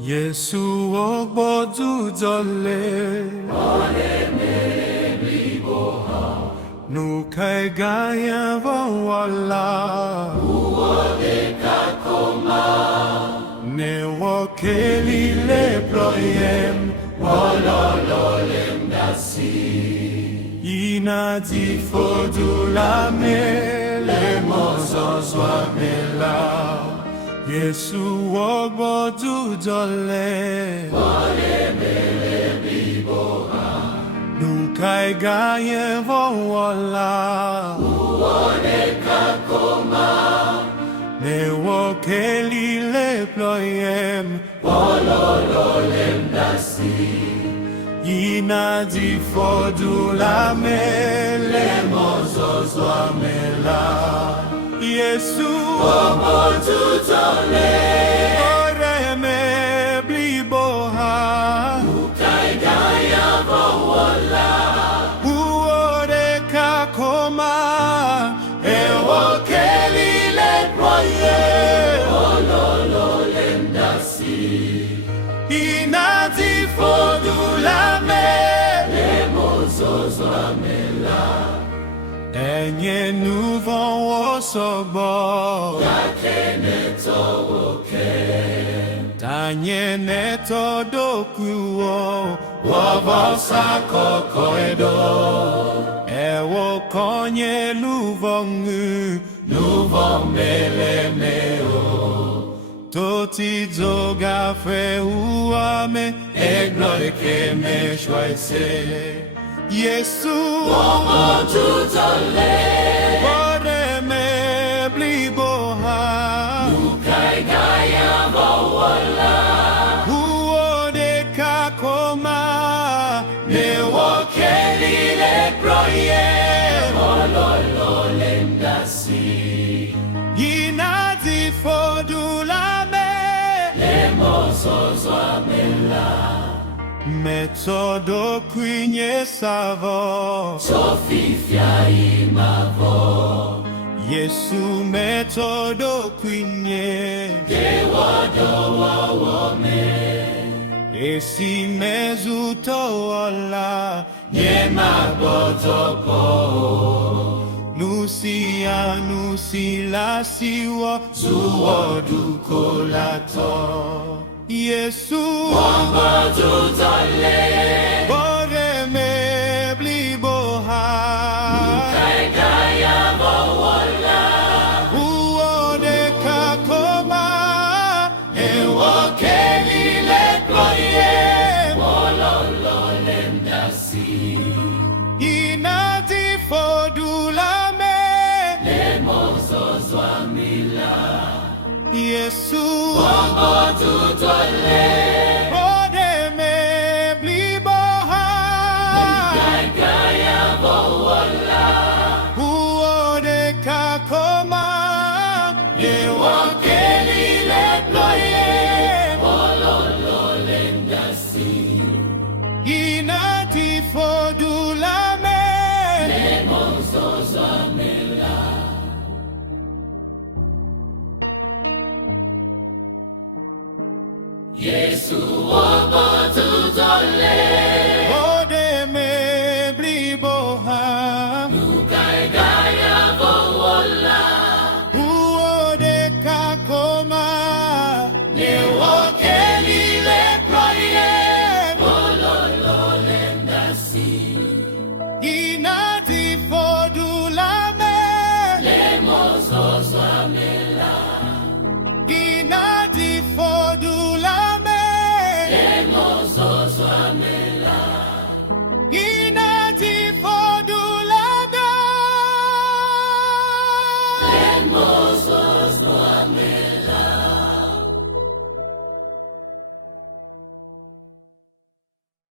Yesu ogbodu jole Nukai gaya wala Ne wokeli le proyem Wolololem dasi Ina di fodula mele mozozwa mela Yesu ogbodu jole Nukai gaya wala Ne wokeli le ployem Wolololem dasi Ina di fodula mele mozozwa mela Yesu ogbodu jole Ore me bliboha Nukai gaya wala Uore kakoma Ewokeli le proye Wolololem dasi Inati fodula mele mozozwa mela Enye nouveau osogbo Yake neto woke Tanye neto dokuo Wavosa koko edo Ewo konye luvongu Luvo mele meo Toti zoga fe uame Egloe ke me shwaise Yesu ogbodu jole Ore me bliboha Nukai gaya wala Uode kakoma Ne wokeli le proye Wolololem dasi Inati fodula me Le mozozwa mela Metodo kwenye savo Sofifia imavo Yesu metodo kwenye Kewado wawome Esi mezuto wala Yema botoko Nusia nusila siwa Zuo dukolato Yesu ogbodu jole Ore me bliboha Nukai gaya wala Uode kakoma Ewokeli le ploye Wolololem dasi Inati fodula me Le mozozwa mila Yesu ogbodu jole Ode me bliboha Nukai gaya wala Uode kakoma Ewokeli le ploye Wolololem dasi Inati fodula me Le mozozwa mela Yesu